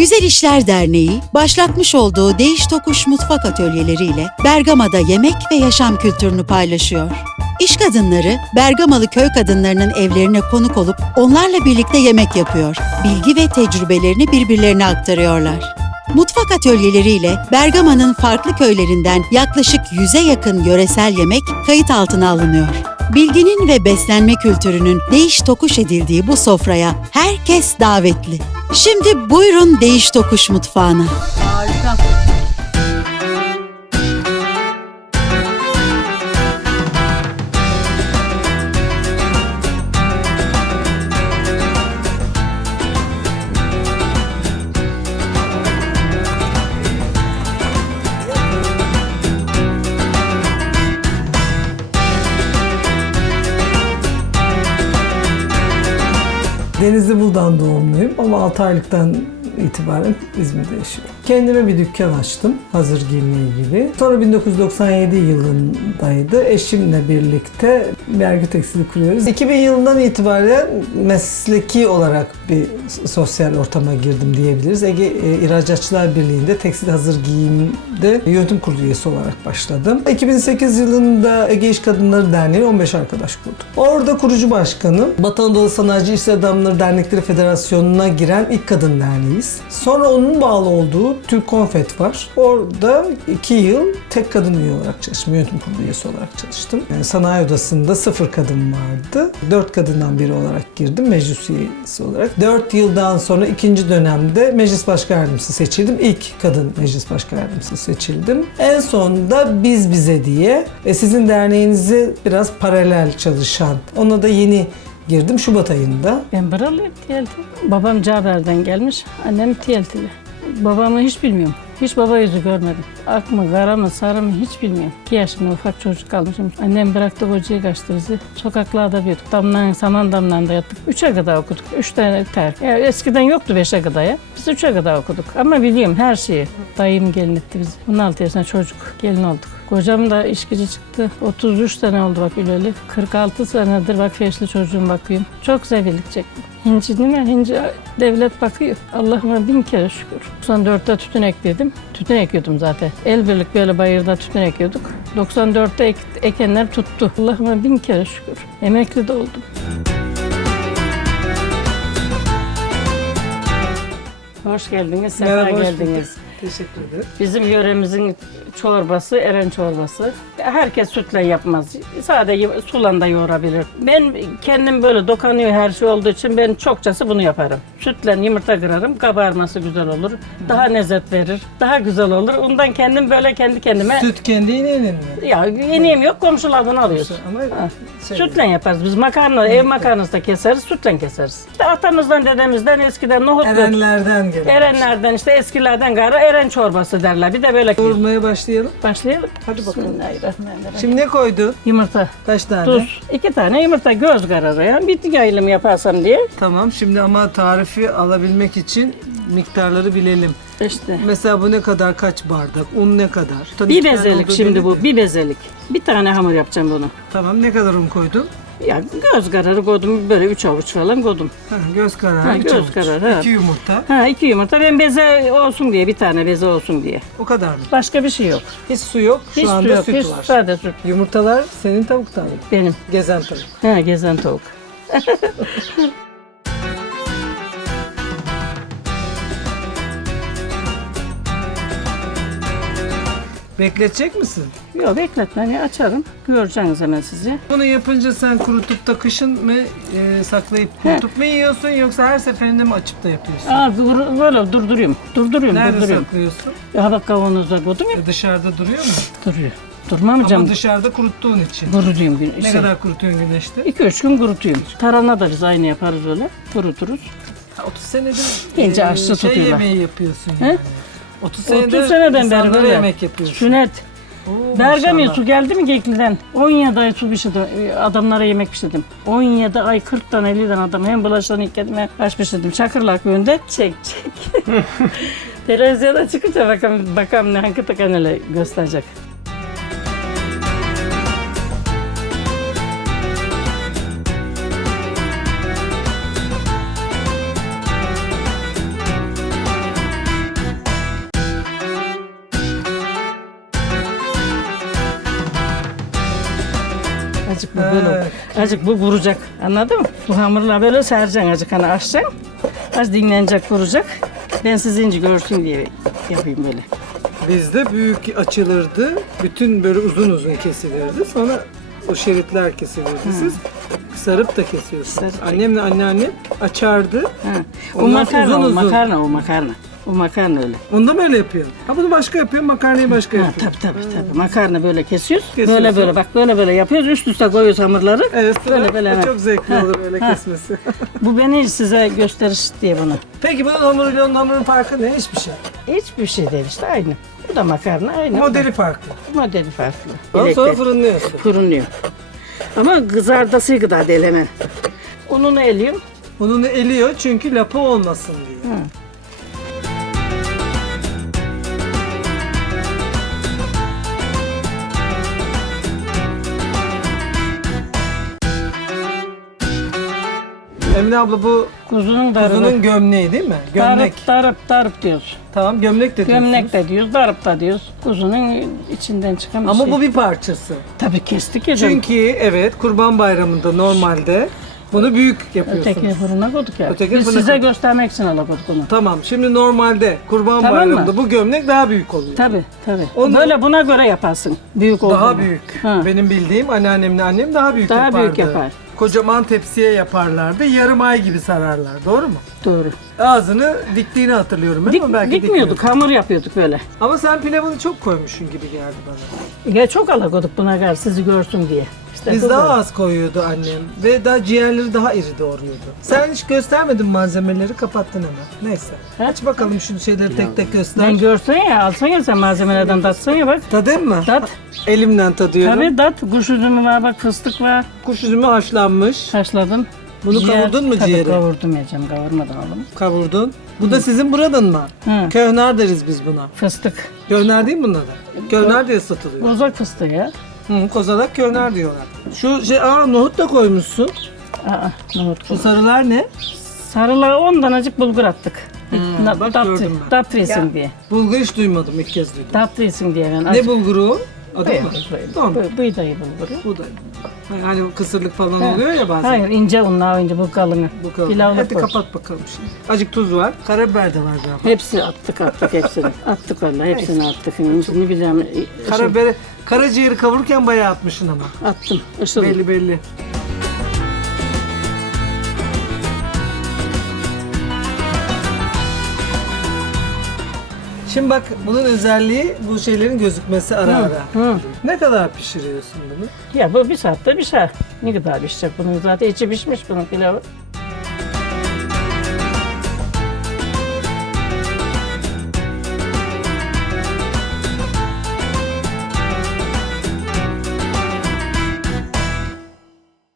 Güzel İşler Derneği, başlatmış olduğu Değiş Tokuş Mutfak Atölyeleriyle Bergama'da yemek ve yaşam kültürünü paylaşıyor. İş kadınları, Bergamalı köy kadınlarının evlerine konuk olup onlarla birlikte yemek yapıyor. Bilgi ve tecrübelerini birbirlerine aktarıyorlar. Mutfak atölyeleriyle Bergama'nın farklı köylerinden yaklaşık 100'e yakın yöresel yemek kayıt altına alınıyor. Bilginin ve beslenme kültürünün değiş tokuş edildiği bu sofraya herkes davetli. Şimdi buyurun değiş tokuş mutfağına. Denizli Buldan doğumluyum ama 6 aylıktan itibaren İzmir'de yaşıyorum. Kendime bir dükkan açtım hazır giyimle ilgili. Sonra 1997 yılındaydı. Eşimle birlikte bir örgü tekstili kuruyoruz. 2000 yılından itibaren mesleki olarak bir sosyal ortama girdim diyebiliriz. Ege e, İhracatçılar Birliği'nde tekstil hazır giyimde yönetim kurulu üyesi olarak başladım. 2008 yılında Ege İş Kadınları Derneği 15 arkadaş kurdum. Orada kurucu başkanım. Batı Anadolu Sanayici İş Adamları Dernekleri Federasyonu'na giren ilk kadın derneğiyiz. Sonra onun bağlı olduğu Türk Konfet var. Orada 2 yıl tek kadın üye olarak çalıştım. Yönetim kurulu üyesi olarak çalıştım. Yani sanayi odasında sıfır kadın vardı. 4 kadından biri olarak girdim meclis üyesi olarak. 4 yıldan sonra ikinci dönemde meclis başkan yardımcısı seçildim. İlk kadın meclis başkan yardımcısı seçildim. En sonunda Biz Bize diye e, sizin derneğinizi biraz paralel çalışan, ona da yeni girdim Şubat ayında. Ben buralıyım TLT. Babam Caber'den gelmiş, annem TLT'li. Babamı hiç bilmiyorum. Hiç baba yüzü görmedim. Ak mı, kara mı, sarı mı hiç bilmiyorum. 2 yaşında ufak çocuk kalmışım. Annem bıraktı kocayı kaçtı bizi. Sokaklarda büyüdük. Damlan, saman damlarında yattık. 3'e kadar okuduk. 3 tane terk. Yani eskiden yoktu 5'e kadar ya. Biz 3'e kadar okuduk. Ama biliyorum her şeyi. Dayım gelin etti bizi. 16 yaşında çocuk gelin olduk. Kocam da işkici çıktı. 33 sene oldu bak üleli. 46 senedir bak feşli çocuğum bakıyorum. Çok sevildik çektim. Hinci değil mi? Hinci devlet bakıyor. Allah'ıma bin kere şükür. 94'te tütün ekledim. Tütün ekiyordum zaten. El birlik böyle bayırda tütün ekiyorduk. 94'te ek- ekenler tuttu. Allah'ıma bin kere şükür. Emekli de oldum. Hoş geldiniz, sefa geldiniz. Teşekkür ederim. Bizim yöremizin çorbası, eren çorbası. Herkes sütle yapmaz. Sadece sulan da yoğurabilir. Ben kendim böyle dokanıyor her şey olduğu için ben çokçası bunu yaparım. Sütle yumurta kırarım, kabarması güzel olur. Daha lezzet verir, daha güzel olur. Ondan kendim böyle kendi kendime... Süt kendi ineğinin mi? Ya yeneğim yok, komşulardan alıyoruz. Ama şey, Sütle yaparız. Biz makarna, ev makarnası da keseriz, sütle keseriz. İşte atamızdan, dedemizden eskiden nohut erenlerden gelen. Erenlerden işte eskilerden gayrı eren çorbası derler. Bir de böyle Yoğurmaya başlayalım. başlayalım. Hadi bakalım. Bismillahirrahmanirrahim. Şimdi ne koydun? Yumurta, Kaç tane? tuz, iki tane yumurta göz kararı ya. Bitki yayılımı yaparsam diye. Tamam şimdi ama tarifi alabilmek için miktarları bilelim. İşte. Mesela bu ne kadar kaç bardak? Un ne kadar? Tabii Bir iki tane bezelik olduğu şimdi belli bu, de. bir bezelik. Bir tane hamur yapacağım bunu. Tamam ne kadar un koydun? Ya göz kararı koydum böyle üç avuç falan koydum. Ha, göz kararı. Ha, göz avuç. kararı, ha. İki yumurta. Ha iki yumurta ben beze olsun diye bir tane beze olsun diye. O kadar mı? Başka bir şey yok. Hiç su yok. Şu Hiç su anda yok, süt hiç var. sade süt. Yumurtalar senin tavuktan mı? Benim. Gezen tavuk. Ha gezen tavuk. Bekletecek misin? Yok bekletmeni açarım. Göreceksiniz hemen sizi. Bunu yapınca sen kurutup da kışın mı e, saklayıp kurutup mu yiyorsun yoksa her seferinde mi açıp da yapıyorsun? Aa dur- böyle durduruyorum. Durduruyorum, Nerede durduruyorum. saklıyorsun? Ya bak kavanozda koydum ya. E, dışarıda duruyor mu? Duruyor. Durmam canım. Ama dışarıda kuruttuğun için. Kurutuyorum gün. Ne Şey, kadar kurutuyorsun güneşte? 2-3 gün kurutuyorum. Tarhana da biz aynı yaparız öyle. Kuruturuz. Ha, 30 senedir Gence e, aşçı şey tutuyorlar. yemeği yapıyorsun He? yani. 30 senedir 30 seneden beri böyle. yemek yapıyorsun. Oo, Bergama'ya maşallah. su geldi mi Gekli'den? 17 ay su pişirdim. e, Adamlara yemek pişirdim. 17 ay 40 tane 50 tane adam hem bulaşlarını yıkadım hem aş pişirdim. Çakırlak önde çek çek. Televizyona çıkınca bakalım, bakalım ne hangi takanele gösterecek. Azıcık bu vuracak. Anladın mı? Bu hamurla böyle saracaksın azıcık hani açacaksın. Az dinlenecek vuracak. Ben sizi ince görsün diye yapayım böyle. Bizde büyük açılırdı. Bütün böyle uzun uzun kesilirdi. Sonra o şeritler kesilirdi. Siz sarıp da kesiyorsunuz. Sarıp da- Annemle anneannem açardı. Ha. O makarna, uzun o uzun. makarna, o makarna. O makarna öyle. Onda mı öyle yapıyor? Ha bunu başka yapıyor, makarnayı başka Ha, yapıyor. tabii tabii tabii. Makarna böyle kesiyoruz. Kesiyorsun. Böyle böyle bak böyle böyle yapıyoruz. Üst üste koyuyoruz hamurları. Evet, Böyle böyle. evet. çok zevkli Ha, olur öyle ha. kesmesi. Bu beni size gösteriş diye bunu. Peki bunun hamuruyla onun hamurun farkı ne? Hiçbir şey. Hiçbir şey değil işte aynı. Bu da makarna aynı. Modeli farklı. Modeli farklı. Ondan sonra Bilekte fırınlıyorsun. fırınlıyor. Ama kızardası gıda değil hemen. Ununu eliyorum. Bunun eliyor çünkü lapa olmasın diye. Hı. Emine abla bu Kuzunun darıbı. kuzunun gömleği değil mi? Gömlek. Darıp darıp darıp diyoruz. Tamam gömlek de diyorsunuz. Gömlek de diyoruz, darıp da diyoruz. Kuzunun içinden çıkan bir Ama şey. bu bir parçası. Tabii kestik ya canım. Çünkü evet Kurban Bayramı'nda normalde bunu büyük yapıyorsunuz. Öteki fırına koyduk ya. Öteki Biz fırına size koyduk. göstermek için ala koyduk onu. Tamam. Şimdi normalde Kurban Tamam mı? Bayramı'nda bu gömlek daha büyük oluyor. Tabii tabii. Onu- Böyle buna göre yaparsın. Büyük olduğunu. Daha büyük. Ha. Benim bildiğim anneannemle annem daha büyük Daha yapardı. büyük yapar. Kocaman tepsiye yaparlardı. Yarım ay gibi sararlar. Doğru mu? Doğru. Ağzını diktiğini hatırlıyorum ben Dik, ama belki dikmiyorduk, hamur yapıyorduk böyle. Ama sen pilavını çok koymuşsun gibi geldi bana. Ya çok ala koyduk buna kadar sizi görsün diye. İşte Biz daha az koyuyordu annem ve daha ciğerleri daha iri doğruyordu. Sen hiç göstermedin malzemeleri kapattın hemen. Neyse. Ha? Aç bakalım şu şeyleri tek tek göster. Ben görsen ya, alsan ya sen malzemelerden tatsan ya bak. Tadayım mı? Tat. Elimden tadıyorum. Tabii tat. Kuş üzümü var bak, fıstık var. Kuş üzümü haşlanmış. Haşladım. Bunu kavurdun mu tabii ciğeri? kavurdum yiyeceğim, kavurmadım oğlum. Kavurdun. Bu da sizin buranın mı? Hı. Köhner deriz biz buna. Fıstık. Köhner değil mi bunun adı? Köhner diye satılıyor. Bozak fıstığı ya. Hı, kozalak köhner diyorlar. Şu şey, aa nohut da koymuşsun. Aa, nohut. Şu sarılar ne? Sarıla on tanecik bulgur attık. Na- bak tatlı, gördüm ben. tatlı yesin diye. Bulgur hiç duymadım ilk kez duydum. Tatlı yesin diye ben. Ne bulguru? Adı mı? Hayır, Tamam. Bu, buğdayı bulguru. Bu da. Hani kısırlık falan oluyor ya bazen. Hayır ince unla ince bu kalını. Bu kadar. Pilavlık Hadi bu. kapat bakalım şimdi. Acık tuz var. Karabiber de var galiba. Hepsi attık attık hepsini. attık valla hepsini attık. Şimdi bileceğim. Karabiberi, karaciğeri kavururken bayağı atmışsın ama. Attım. Işıl. Belli belli. Şimdi bak bunun özelliği bu şeylerin gözükmesi ara ara. Hı. Ne kadar pişiriyorsun bunu? Ya bu bir saatte bir şey. Ne kadar pişecek bunun zaten içi pişmiş bunun pilavı.